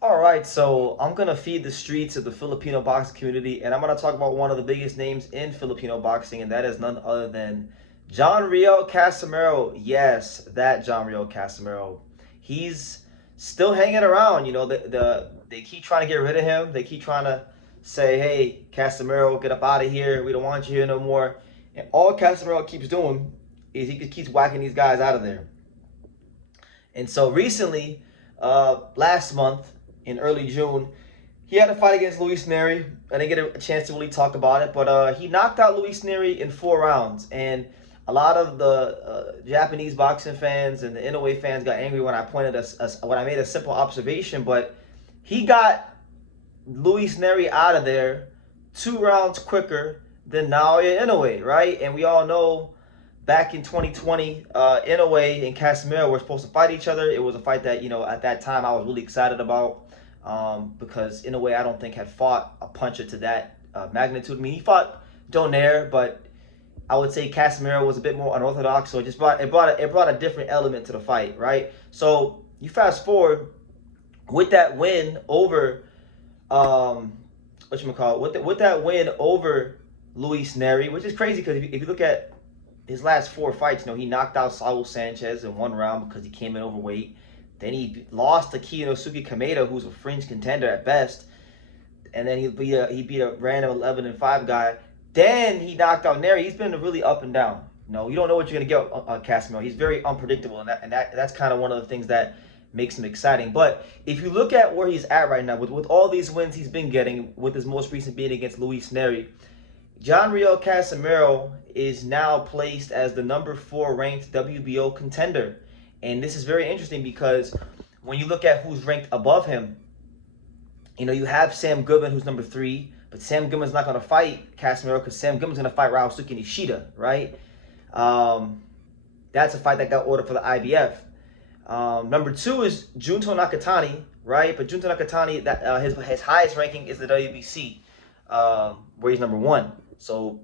All right, so I'm gonna feed the streets of the Filipino boxing community, and I'm gonna talk about one of the biggest names in Filipino boxing, and that is none other than John Riel Casimero. Yes, that John Riel Casimero. He's still hanging around. They keep trying to get rid of him. They keep trying to say, "Hey, Casimero, get up out of here. We don't want you here no more." And all Casimero keeps doing is he keeps whacking these guys out of there. And so recently, last month in early June, he had a fight against Luis Neri. I didn't get a chance to really talk about it, but he knocked out Luis Neri in 4 rounds. And a lot of the Japanese boxing fans and the Inoue fans got angry when I when I made a simple observation. But he got Luis Neri out of there 2 rounds quicker than Naoya Inoue, right? And we all know back in 2020, Inoue and Casimero were supposed to fight each other. It was a fight that, at that time I was really excited about because Inoue, I don't think, had fought a puncher to that magnitude. I mean, he fought Donaire, but I would say Casimero was a bit more unorthodox, so it brought a different element to the fight, right? So you fast forward with that win over with that win over Luis Neri, which is crazy because if you look at his last 4 fights, he knocked out Saul Sanchez in 1 round because he came in overweight. Then he lost to Kiyonosuke Kameda, who's a fringe contender at best. And then he beat a random 11-5 guy. Then he knocked out Neri. He's been really up and down. You don't know what you're gonna get on Casimiro. He's very unpredictable, and that's kind of one of the things that makes him exciting. But if you look at where he's at right now, with all these wins he's been getting, with his most recent being against Luis Neri, John Riel Casimero is now placed as the number 4 ranked WBO contender. And this is very interesting because when you look at who's ranked above him, you have Sam Goodman, who's number 3, but Sam Goodman's not going to fight Casimero because Sam Goodman's going to fight Ryosuke Nishida, right? That's a fight that got ordered for the IBF. Number 2 is Junto Nakatani, right? But Junto Nakatani, his highest ranking is the WBC, where he's number 1. So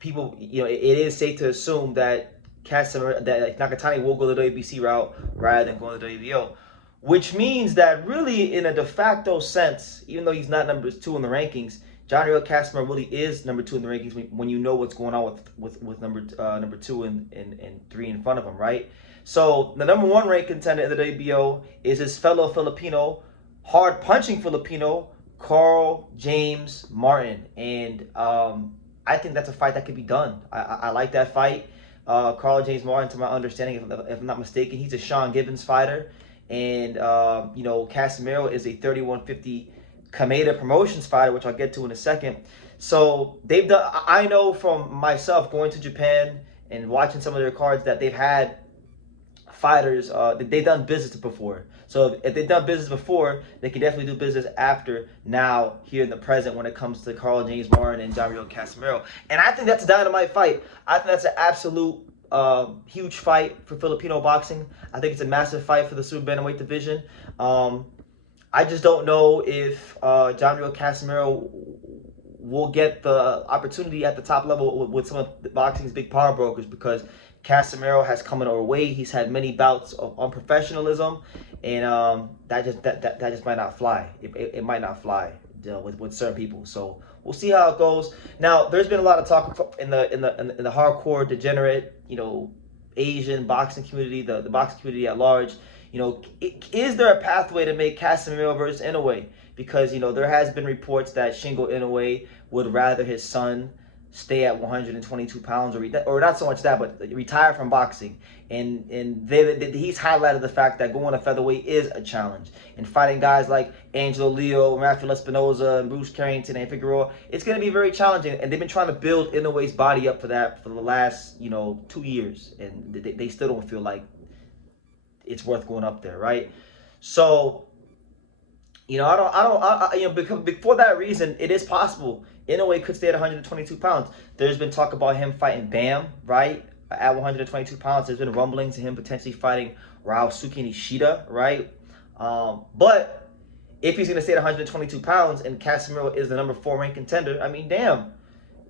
people, it is safe to assume that Nakatani will go the WBC route rather than going to the WBO, which means that really, in a de facto sense, even though he's not number 2 in the rankings, John Riel Casimero really is number 2 in the rankings when you know what's going on with number 2 and 3 in front of him, right? So the number 1 ranked contender in the WBO is his fellow Filipino, hard punching Filipino, Carl James Martin, and I think that's a fight that could be done. I like that fight. Carl James Martin, to my understanding, if I'm not mistaken, he's a Sean Gibbons fighter. And, Casimero is a 3150 Kameda Promotions fighter, which I'll get to in a second. So they've done, I know from myself going to Japan and watching some of their cards that they've had fighters, they've done business before. So if they've done business before, they can definitely do business after, now, here in the present, when it comes to Carl James Martin and John Riel Casimero. And I think that's a dynamite fight. I think that's an absolute huge fight for Filipino boxing. I think it's a massive fight for the super bantamweight division. I just don't know if John Riel Casimero will get the opportunity at the top level with some of the boxing's big power brokers, because Casimero has come in overweight. He's had many bouts of unprofessionalism, and that just might not fly. It might not fly with certain people. So we'll see how it goes. Now, there's been a lot of talk in the hardcore degenerate, Asian boxing community, the boxing community at large. Is there a pathway to make Casimero versus Inoue? Because there has been reports that Shingo Inoue would rather his son stay at 122 pounds, or not so much that, but retire from boxing. And he's highlighted the fact that going to featherweight is a challenge. And fighting guys like Angelo Leo, Rafael Espinoza, and Bruce Carrington, and Figueroa, it's going to be very challenging. And they've been trying to build Inoue's body up for that for the last 2 years, and they still don't feel like it's worth going up there, right? So because for that reason, it is possible Inoue could stay at 122 pounds. There's been talk about him fighting Bam, right, at 122 pounds. There's been rumblings of him potentially fighting Ryosuke Nishida, right? But if he's going to stay at 122 pounds and Casimero is the number 4 ranked contender, I mean, damn,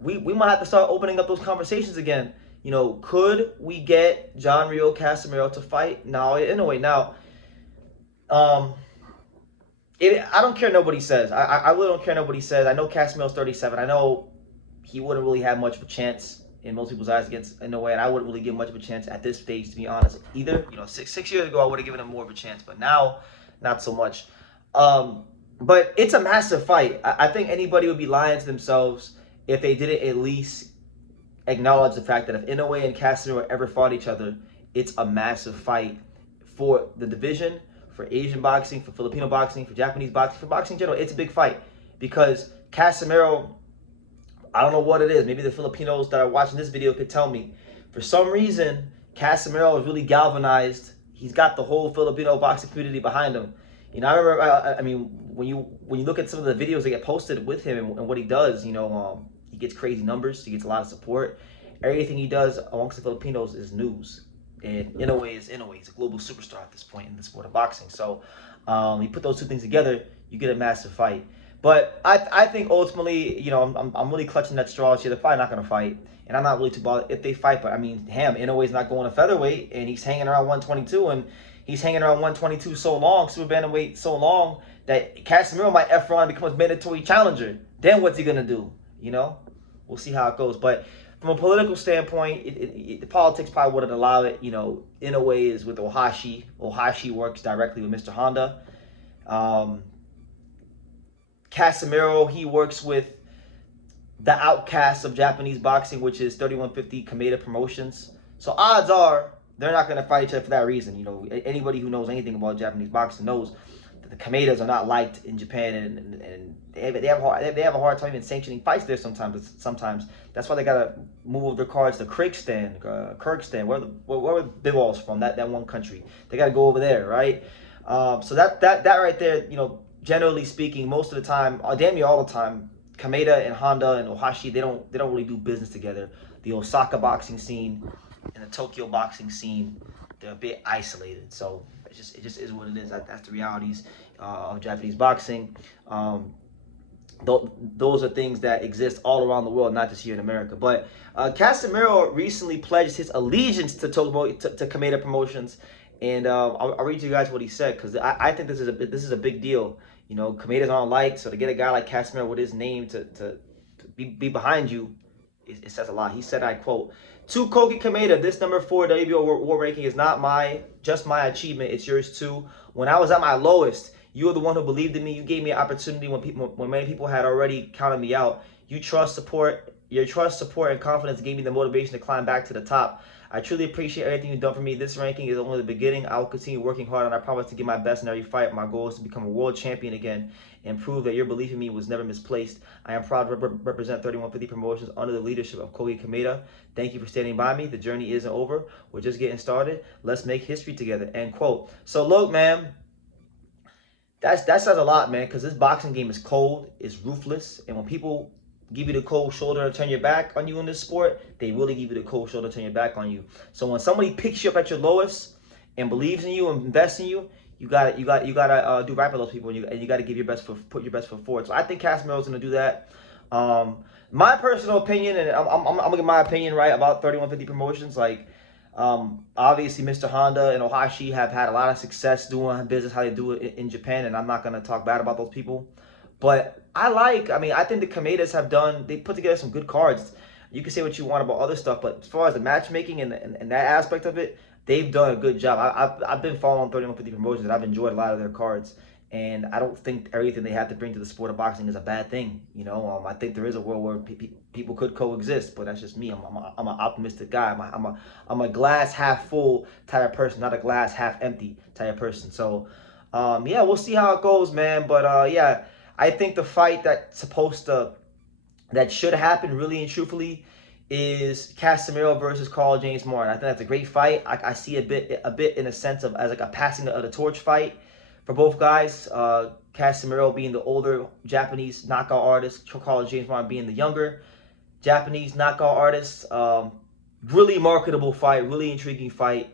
we might have to start opening up those conversations again. Could we get John Riel Casimero to fight Naoya Inoue? Now, I don't care nobody says. I really don't care nobody says. I know Casimero's 37. I know he wouldn't really have much of a chance in most people's eyes against Inoue, and I wouldn't really give much of a chance at this stage, to be honest, either. You know, six years ago, I would have given him more of a chance, but now, not so much. But it's a massive fight. I think anybody would be lying to themselves if they didn't at least acknowledge the fact that if Inoue and Casimero ever fought each other, it's a massive fight for the division, for Asian boxing, for Filipino boxing, for Japanese boxing, for boxing in general. It's a big fight because Casimero, I don't know what it is. Maybe the Filipinos that are watching this video could tell me. For some reason, Casimero is really galvanized. He's got the whole Filipino boxing community behind him. You know, I remember. I mean, when you look at some of the videos that get posted with him and what he does, you know, he gets crazy numbers. He gets a lot of support. Everything he does amongst the Filipinos is news. And Inoue is Inoue. He's a global superstar at this point in the sport of boxing. So you put those two things together, you get a massive fight. But I think ultimately, you know, I'm really clutching that straw here. They're probably not going to fight. And I'm not really too bothered if they fight. But, I mean, damn, Inoue's not going to featherweight. And he's hanging around 122. And he's hanging around 122 so long, super bantamweight so long, that Casimero might F-Ron become a mandatory challenger. Then what's he going to do? You know? We'll see how it goes. But from a political standpoint, the politics probably wouldn't allow it. You know, Inoue is with Ohashi. Ohashi works directly with Mr. Honda. Casimero, he works with the outcast of Japanese boxing, which is 3150 Kameda Promotions. So odds are they're not going to fight each other for that reason. You know, anybody who knows anything about Japanese boxing knows that the Kamedas are not liked in Japan, and they have a hard time even sanctioning fights there sometimes. That's why they got to move over their cards to Kyrgyzstan, where Bivol's from, that one country. They got to go over there, right? So that right there, you know, generally speaking, most of the time, damn near all the time, Kameda and Honda and Ohashi, they don't really do business together. The Osaka boxing scene and the Tokyo boxing scene, they're a bit isolated. So it just is what it is. That's the realities of Japanese boxing. Those are things that exist all around the world, not just here in America. But Casimero recently pledged his allegiance to Kameda Promotions, and I'll read you guys what he said, because I think this is a big deal. You know, Kamedas aren't liked, so to get a guy like Casimero with his name to be behind you, it says a lot. He said, I quote, "To Kogi Kameda, this number 4 WBO war ranking is not just my achievement, it's yours too. When I was at my lowest, you were the one who believed in me. You gave me an opportunity when many people had already counted me out. Your trust, support, and confidence gave me the motivation to climb back to the top. I truly appreciate everything you've done for me. This ranking is only the beginning. I will continue working hard, and I promise to give my best in every fight. My goal is to become a world champion again and prove that your belief in me was never misplaced. I am proud to represent 3150 Promotions under the leadership of Kogi Kameda. Thank you for standing by me. The journey isn't over. We're just getting started. Let's make history together." End quote. So look, man, that says a lot, man, because this boxing game is cold, it's ruthless, and when people give you the cold shoulder and turn your back on you in this sport, they really give you the cold shoulder and turn your back on you. So when somebody picks you up at your lowest and believes in you and invests in you, you gotta do right by those people, and you gotta give your best put your best foot forward. So I think Casimero's gonna do that. My personal opinion, and I'm gonna give my opinion right about 3150 Promotions. Like, obviously Mr. Honda and Ohashi have had a lot of success doing business how they do it in Japan, and I'm not gonna talk bad about those people. But I think the Kamedas they put together some good cards. You can say what you want about other stuff, but as far as the matchmaking and that aspect of it, they've done a good job. I've been following 3150 Promotions, and I've enjoyed a lot of their cards. And I don't think everything they have to bring to the sport of boxing is a bad thing. You know, I think there is a world where people could coexist, but that's just me. I'm an optimistic guy. I'm a glass half full type of person, not a glass half empty type of person. So, yeah, we'll see how it goes, man. But yeah. I think the fight that should happen, really and truthfully, is Casimero versus Carl James Martin. I think that's a great fight. I see a bit in a sense of as like a passing of the torch fight for both guys. Casimero being the older Japanese knockout artist, Carl James Martin being the younger Japanese knockout artist. Really marketable fight, really intriguing fight.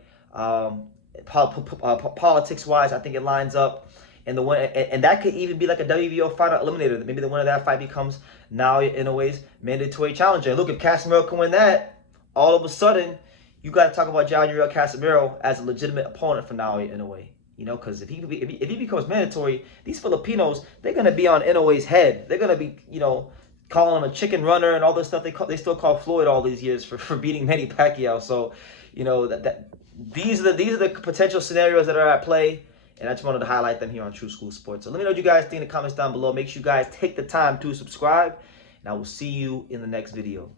Politics-wise, I think it lines up. And that could even be like a WBO final eliminator. Maybe the winner of that fight becomes Naoya Inoue's mandatory challenger. And look, if Casimero can win that, all of a sudden, you got to talk about John Riel Casimero as a legitimate opponent for Naoya Inoue. You know, because if he becomes mandatory, these Filipinos, they're gonna be on Inoue's head. They're gonna be, you know, calling him a chicken runner and all this stuff. They still call Floyd all these years for beating Manny Pacquiao. So, you know, these are the potential scenarios that are at play. And I just wanted to highlight them here on True School Sports. So let me know what you guys think in the comments down below. Make sure you guys take the time to subscribe. And I will see you in the next video.